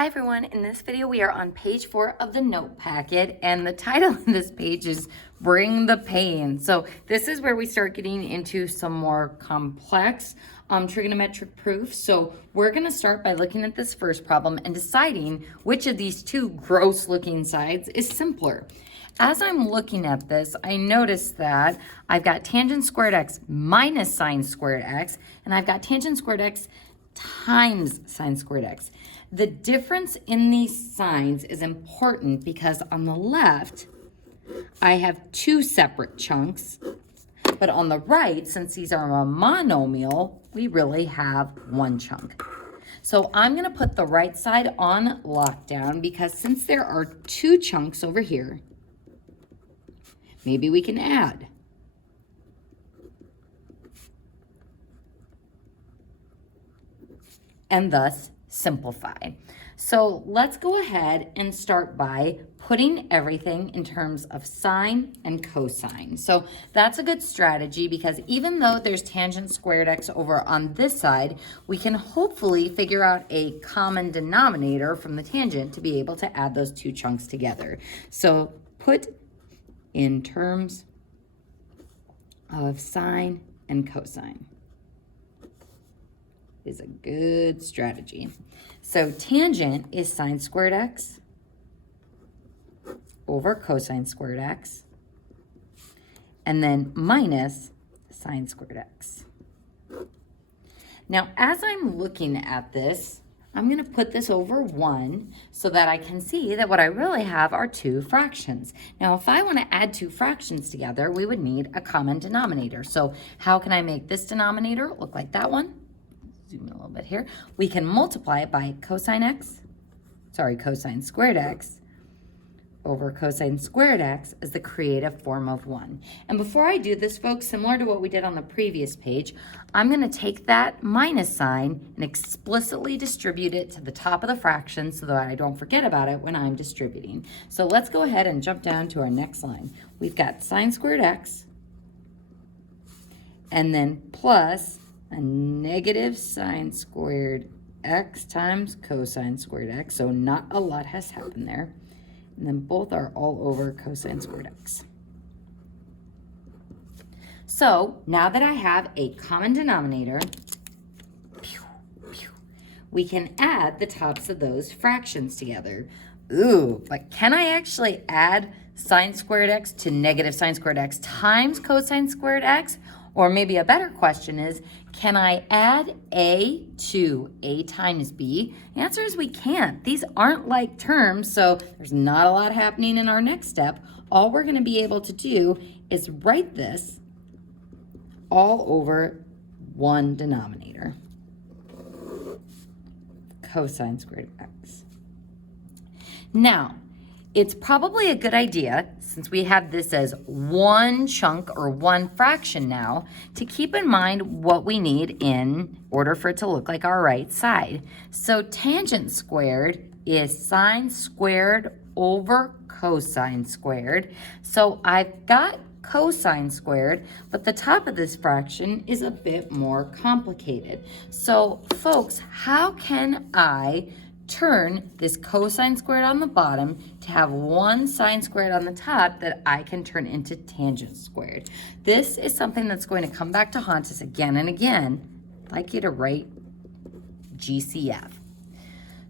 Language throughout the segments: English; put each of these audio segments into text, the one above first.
Hi everyone, in this video we are on page 4 of the note packet and the title of this page is Bring the Pain. So this is where we start getting into some more complex trigonometric proofs. So we're going to start by looking at this first problem and deciding which of these two gross looking sides is simpler. As I'm looking at this, I notice that I've got tangent squared x minus sine squared x, and I've got tangent squared x times sine squared x. The difference in these signs is important because on the left, I have two separate chunks, but on the right, since these are a monomial, we really have one chunk. So I'm gonna put the right side on lockdown because since there are two chunks over here, maybe we can add. And thus simplify. So let's go ahead and start by putting everything in terms of sine and cosine. So that's a good strategy because even though there's tangent squared x over on this side, we can hopefully figure out a common denominator from the tangent to be able to add those two chunks together. So put in terms of sine and cosine is a good strategy. So tangent is sine squared x over cosine squared x, and then minus sine squared x. Now, as I'm looking at this, I'm going to put this over 1 so that I can see that what I really have are two fractions. Now, if I want to add two fractions together, we would need a common denominator. So how can I make this denominator look like that one? Zoom in a little bit here. We can multiply it by cosine squared x over cosine squared x as the creative form of 1. And before I do this, folks, similar to what we did on the previous page, I'm going to take that minus sign and explicitly distribute it to the top of the fraction so that I don't forget about it when I'm distributing. So let's go ahead and jump down to our next line. We've got sine squared x and then plus a negative sine squared x times cosine squared x. So not a lot has happened there. And then both are all over cosine squared x. So now that I have a common denominator, we can add the tops of those fractions together. Ooh, but can I actually add sine squared x to negative sine squared x times cosine squared x? Or maybe a better question is, can I add a to a times b? The answer is we can't. These aren't like terms, so there's not a lot happening in our next step. All we're going to be able to do is write this all over one denominator, cosine squared x. Now, it's probably a good idea, since we have this as one chunk or one fraction now, to keep in mind what we need in order for it to look like our right side. So tangent squared is sine squared over cosine squared. So I've got cosine squared, but the top of this fraction is a bit more complicated. So folks, how can I turn this cosine squared on the bottom to have one sine squared on the top that I can turn into tangent squared? This is something that's going to come back to haunt us again and again. I'd like you to write GCF.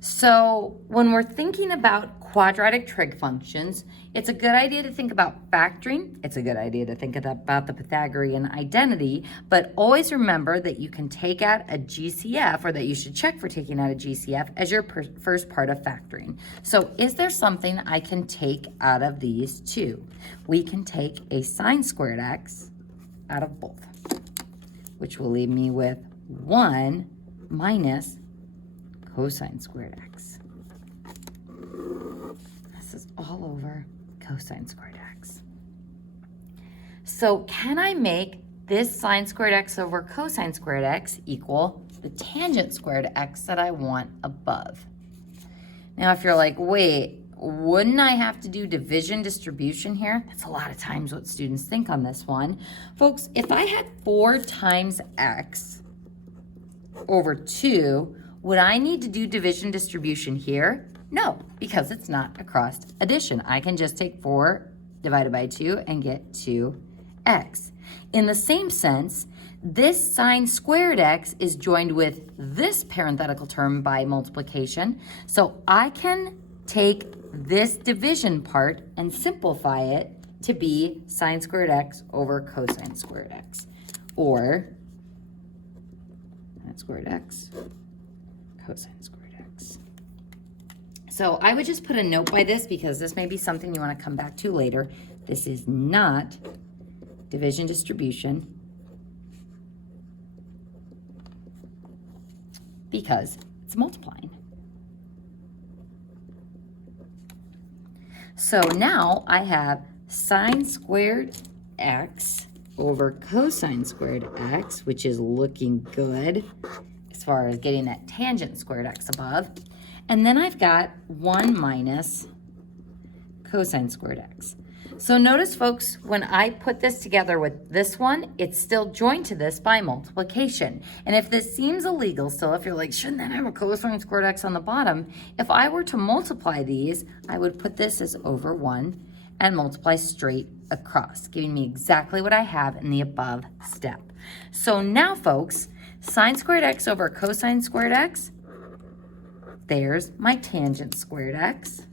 So when we're thinking about quadratic trig functions, it's a good idea to think about factoring. It's a good idea to think about the Pythagorean identity, but always remember that you can take out a GCF, or that you should check for taking out a GCF as your first part of factoring. So is there something I can take out of these two? We can take a sine squared x out of both, which will leave me with 1 minus cosine squared x. This is all over cosine squared x. So can I make this sine squared x over cosine squared x equal the tangent squared x that I want above? Now, if you're like, wait, wouldn't I have to do division distribution here? That's a lot of times what students think on this one. Folks, if I had 4 times x over 2, Would I need to do division distribution here? No, because it's not a cross addition. I can just take 4 divided by 2 and get 2x. In the same sense, this sine squared x is joined with this parenthetical term by multiplication. So I can take this division part and simplify it to be sine squared x over cosine squared x, or sine squared x, cosine squared x. So I would just put a note by this because this may be something you want to come back to later. This is not division distribution because it's multiplying. So now I have sine squared x over cosine squared x, which is looking good as far as getting that tangent squared x above. And then I've got 1 minus cosine squared x. So notice, folks, when I put this together with this one, it's still joined to this by multiplication. And if this seems illegal still, if you're like, shouldn't that have a cosine squared x on the bottom? If I were to multiply these, I would put this as over 1 and multiply straight across, giving me exactly what I have in the above step. So now, folks, sine squared x over cosine squared x, there's my tangent squared x.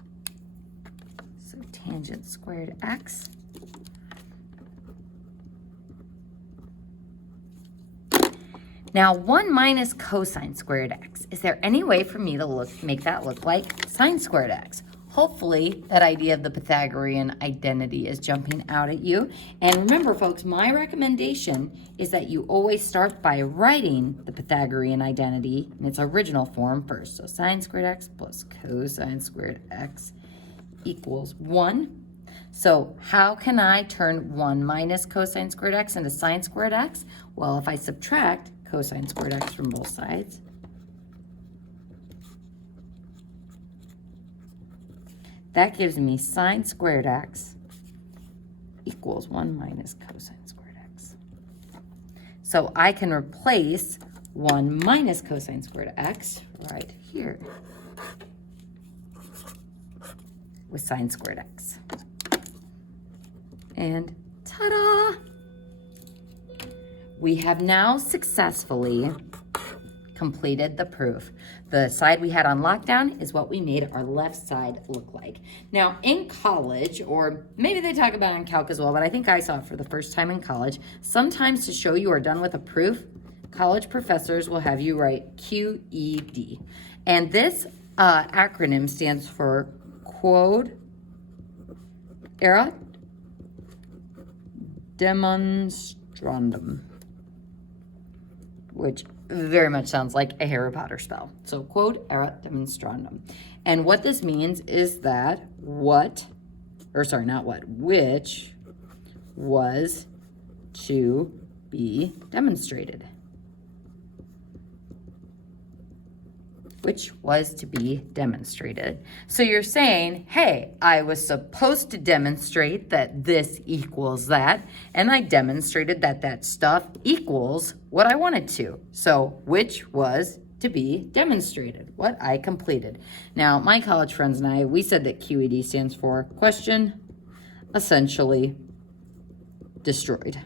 So tangent squared x. Now 1 minus cosine squared x. Is there any way for me to make that look like sine squared x? Hopefully that idea of the Pythagorean identity is jumping out at you. And remember, folks, my recommendation is that you always start by writing the Pythagorean identity in its original form first. So sine squared x plus cosine squared x equals 1. So how can I turn 1 minus cosine squared x into sine squared x? Well, if I subtract cosine squared x from both sides, that gives me sine squared x equals 1 minus cosine squared x. So I can replace 1 minus cosine squared x right here with sine squared x. And ta-da! We have now successfully completed the proof. The side we had on lockdown is what we made our left side look like. Now in college, or maybe they talk about it in calc as well, but I think I saw it for the first time in college, sometimes to show you are done with a proof, college professors will have you write QED. And this acronym stands for Quod Erat Demonstrandum, which very much sounds like a Harry Potter spell. So Quod Erat Demonstrandum. And what this means is that which was to be demonstrated. Which was to be demonstrated. So you're saying, hey, I was supposed to demonstrate that this equals that, and I demonstrated that that stuff equals what I wanted to. So which was to be demonstrated, what I completed. Now, my college friends and I, we said that QED stands for question essentially destroyed,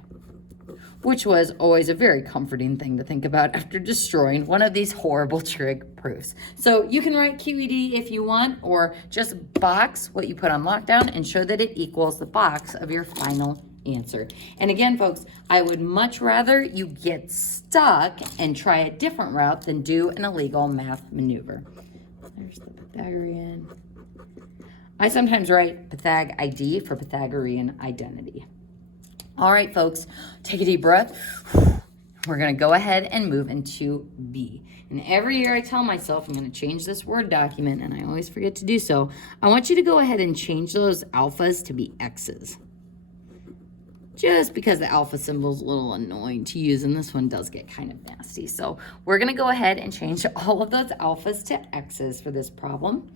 which was always a very comforting thing to think about after destroying one of these horrible trig proofs. So you can write QED if you want, or just box what you put on lockdown and show that it equals the box of your final answer. And again, folks, I would much rather you get stuck and try a different route than do an illegal math maneuver. There's the Pythagorean. I sometimes write Pythag ID for Pythagorean identity. All right, folks, take a deep breath. We're going to go ahead and move into B. And every year I tell myself I'm going to change this Word document, and I always forget to do so. I want you to go ahead and change those alphas to be X's. Just because the alpha symbol is a little annoying to use, and this one does get kind of nasty. So we're going to go ahead and change all of those alphas to X's for this problem.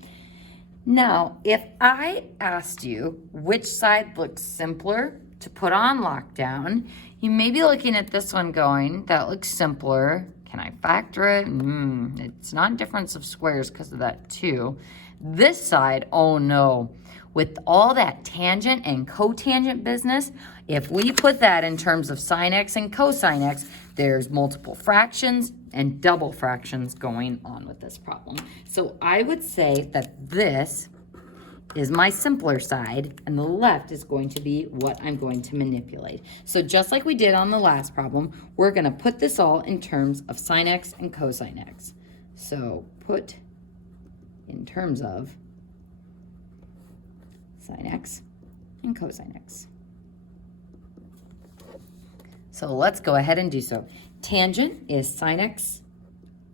Now, if I asked you which side looks simpler to put on lockdown, you may be looking at this one going, that looks simpler. Can I factor it? It's not difference of squares because of that 2. This side, oh no. With all that tangent and cotangent business, if we put that in terms of sine x and cosine x, there's multiple fractions and double fractions going on with this problem. So I would say that this is my simpler side, and the left is going to be what I'm going to manipulate. So just like we did on the last problem, we're going to put this all in terms of sine x and cosine x. So put in terms of sine x and cosine x. So let's go ahead and do so. Tangent is sine x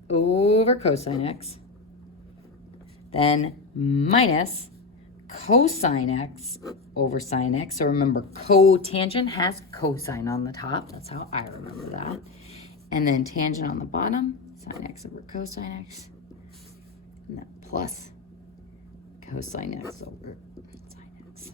over cosine x, then minus cosine x over sine x. So remember, cotangent has cosine on the top. That's how I remember that. And then tangent on the bottom, sine x over cosine x, and then plus cosine x over sine x.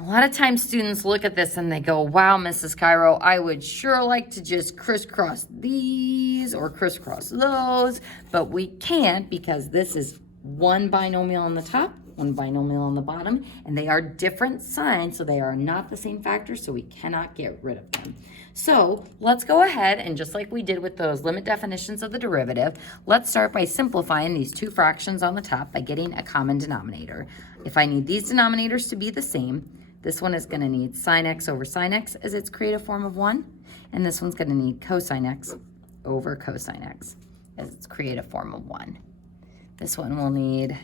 A lot of times students look at this and they go, wow, Mrs. Cairo, I would sure like to just crisscross these or crisscross those, but we can't because this is one binomial on the top, one binomial on the bottom, and they are different signs, so they are not the same factor, so we cannot get rid of them. So let's go ahead and just like we did with those limit definitions of the derivative, let's start by simplifying these two fractions on the top by getting a common denominator. If I need these denominators to be the same, this one is going to need sine x over sine x as its creative form of 1, and this one's going to need cosine x over cosine x as its creative form of 1. This one will need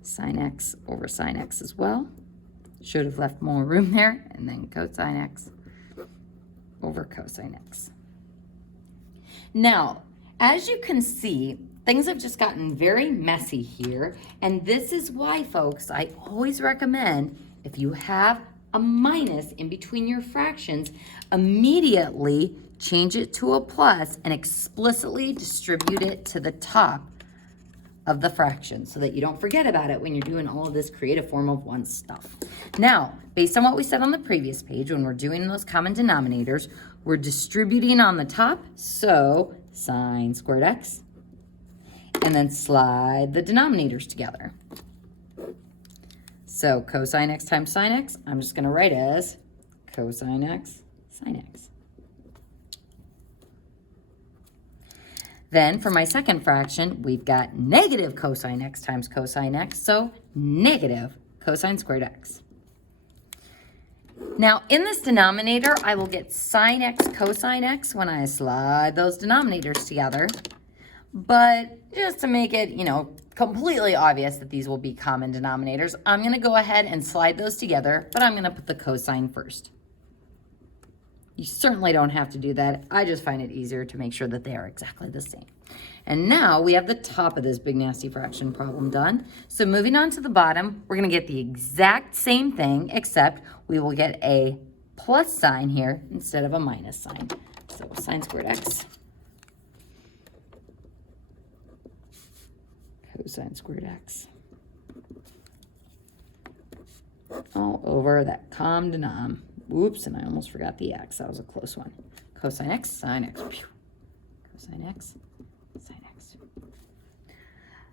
sine x over sine x as well. Should have left more room there, and then cosine x over cosine x. Now, as you can see, things have just gotten very messy here, and this is why, folks, I always recommend if you have a minus in between your fractions, immediately change it to a plus and explicitly distribute it to the top of the fraction so that you don't forget about it when you're doing all of this creative form of 1 stuff. Now, based on what we said on the previous page, when we're doing those common denominators, we're distributing on the top, so sine squared x, and then slide the denominators together. So cosine x times sine x, I'm just going to write as cosine x sine x. Then for my second fraction, we've got negative cosine x times cosine x, so negative cosine squared x. Now in this denominator, I will get sine x cosine x when I slide those denominators together. But just to make it, completely obvious that these will be common denominators, I'm going to go ahead and slide those together, but I'm going to put the cosine first. You certainly don't have to do that. I just find it easier to make sure that they are exactly the same. And now we have the top of this big nasty fraction problem done. So moving on to the bottom, we're going to get the exact same thing, except we will get a plus sign here instead of a minus sign. So sine squared x cosine squared x all over that common denom. Oops, and I almost forgot the x. That was a close one. Cosine x, sine x. Cosine x, sine x.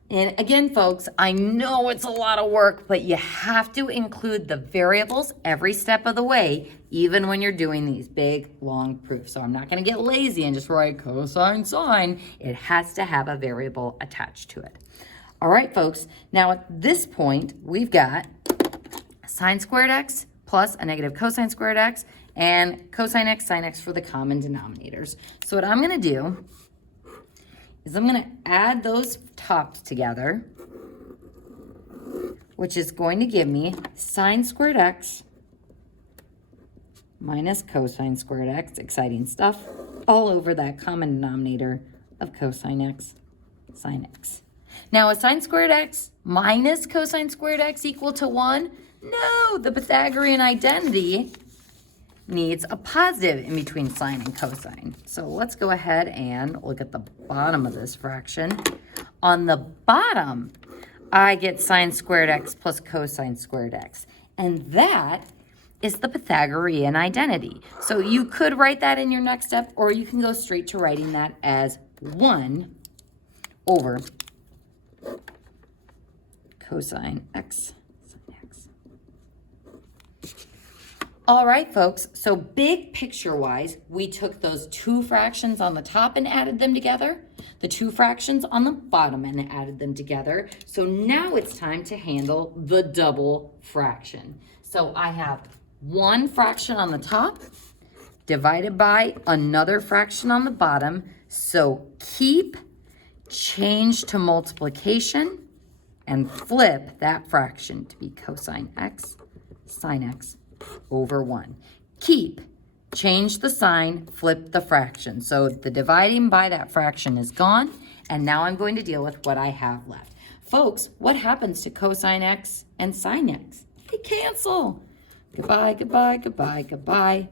And again, folks, I know it's a lot of work, but you have to include the variables every step of the way, even when you're doing these big, long proofs. So I'm not going to get lazy and just write cosine, sine. It has to have a variable attached to it. All right, folks. Now at this point, we've got sine squared x plus a negative cosine squared x, and cosine x, sine x for the common denominators. So what I'm going to do is I'm going to add those tops together, which is going to give me sine squared x minus cosine squared x, exciting stuff, all over that common denominator of cosine x, sine x. Now, is sine squared x minus cosine squared x equal to 1? No, the Pythagorean identity needs a positive in between sine and cosine. So let's go ahead and look at the bottom of this fraction. On the bottom, I get sine squared x plus cosine squared x. And that is the Pythagorean identity. So you could write that in your next step, or you can go straight to writing that as 1 over cosine x sine x. All right, folks, so big picture-wise, we took those two fractions on the top and added them together, the two fractions on the bottom and added them together. So now it's time to handle the double fraction. So I have one fraction on the top divided by another fraction on the bottom. So keep, change to multiplication, and flip that fraction to be cosine x sine x over 1. Keep, change the sign, flip the fraction. So the dividing by that fraction is gone, and now I'm going to deal with what I have left. Folks, what happens to cosine x and sine x? They cancel. Goodbye, goodbye, goodbye, goodbye.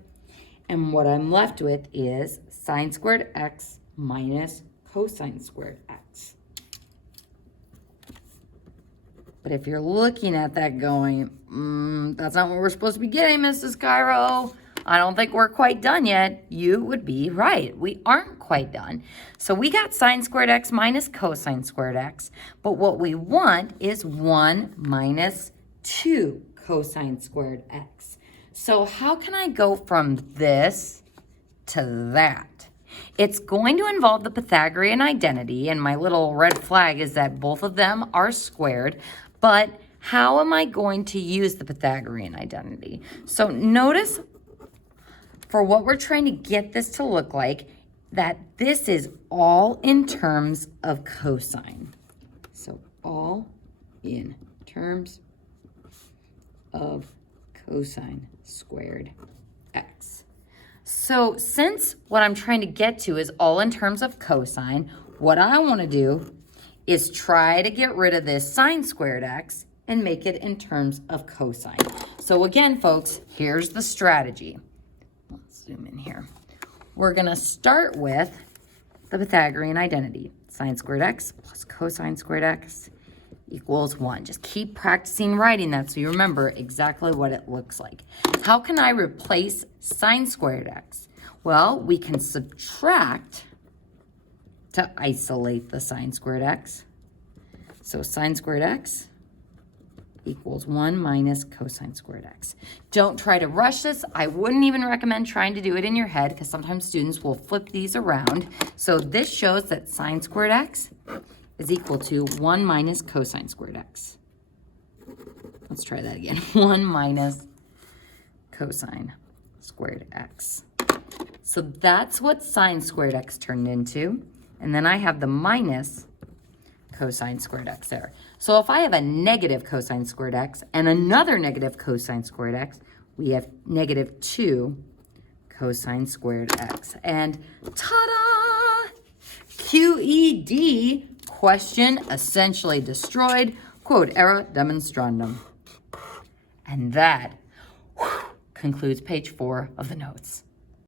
And what I'm left with is sine squared x minus cosine squared x. But if you're looking at that going, that's not what we're supposed to be getting, Mrs. Cairo. I don't think we're quite done yet. You would be right. We aren't quite done. So we got sine squared x minus cosine squared x. But what we want is 1 minus 2 cosine squared x. So how can I go from this to that? It's going to involve the Pythagorean identity, and my little red flag is that both of them are squared. But how am I going to use the Pythagorean identity? So notice, for what we're trying to get this to look like, that this is all in terms of cosine. So all in terms of cosine squared x. So since what I'm trying to get to is all in terms of cosine, what I want to do is try to get rid of this sine squared x and make it in terms of cosine. So again, folks, here's the strategy. Let's zoom in here. We're going to start with the Pythagorean identity. Sine squared x plus cosine squared x equals 1. Just keep practicing writing that so you remember exactly what it looks like. How can I replace sine squared x? Well, we can subtract to isolate the sine squared x. So sine squared x equals 1 minus cosine squared x. Don't try to rush this. I wouldn't even recommend trying to do it in your head because sometimes students will flip these around. So this shows that sine squared x is equal to 1 minus cosine squared x. Let's try that again. 1 minus cosine squared x. So that's what sine squared x turned into. And then I have the minus cosine squared x there. So if I have a negative cosine squared x and another negative cosine squared x, we have negative 2 cosine squared x. And ta-da! QED, question essentially destroyed, quod erat demonstrandum. And that concludes page 4 of the notes.